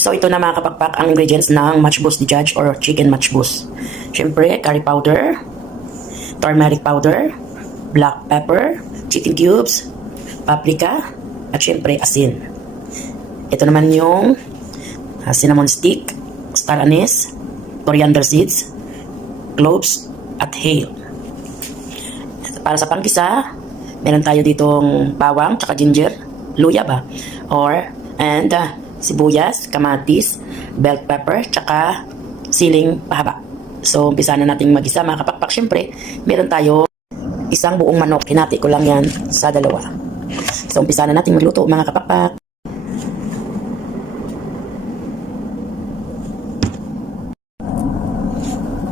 So ito na mga kapakpak ang ingredients ng Match Boost ni Judge or Chicken Match Boost. Siyempre, curry powder, turmeric powder, black pepper, chicken cubes, paprika, at siyempre asin. Ito naman yung cinnamon stick, star anise, coriander seeds, cloves, at hale. Para sa pangkisa, meron tayo ditong bawang, tsaka ginger, luya ba? Sibuyas, kamatis, bell pepper, tsaka siling pahaba. So, umpisa na natin mag-isa mga kapakpak. Siyempre, meron tayo isang buong manok. Hinati ko lang yan sa dalawa. So, umpisa na natin magluto mga kapakpak.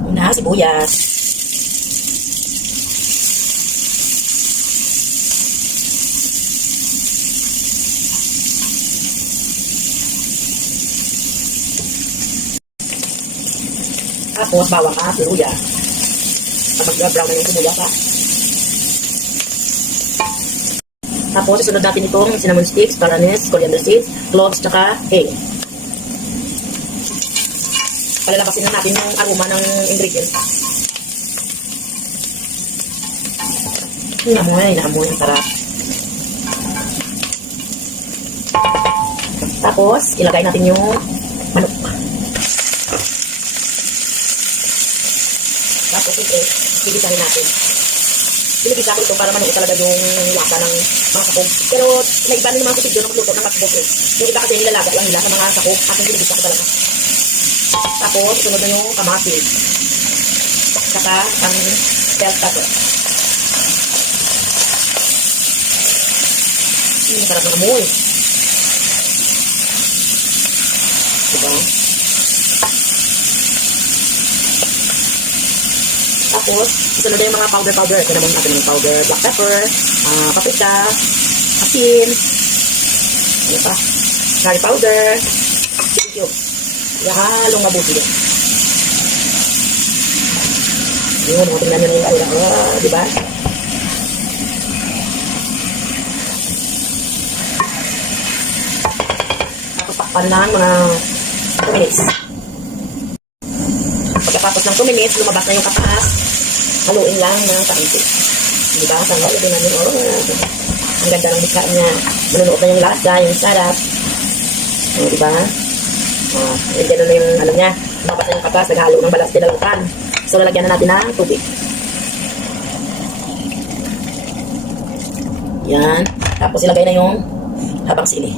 Una, sibuyas. Tapos, bawang at luya. Mag-brown na yung sibuyas pa. Tapos, isunod natin itong cinnamon sticks, star anise, coriander seeds, cloves, tsaka hale. Palalabasin na natin yung aroma ng ingredients. Naamoy, ang sarap. Tapos, ilagay natin yung manok. Tapos, gigisahin natin. Pinigisa ko ito para manuot talaga yung lasa ng mga sakog. Pero, naiba na yung mga kutigyo na magluto ng matbok. Yung iba kasi nilalaga lang nila sa mga sakog at yung pinigisa ko talaga. Tapos, sunod na yung kamatis. Saka, ang bell pepper. Masarap na amoy. Diba? Tapos, sunod na yung mga powder. Ito naman natin yung powder, black pepper, paprika, asin, ano pa, curry powder, chicken cubes. Halong mabuti din. Yun, tingnan nyo na yung diba? Tapos takpan lang mga 2 minutes. Pagkatapos ng 2 minutes, lumabas na yung kapas. Haluin lang ng kaunti. Diba? Sanggal, ito na yun. Ang ganda ng mukha niya. Manunuot na yung lasa, yung sarap. Diba? Ganyan na yung ano niya. Lumabas na yung kapas, naghalo ng balas pinalangkan. So, lalagyan na natin ng tubig. Yan. Tapos, ilagay na yung habang sili.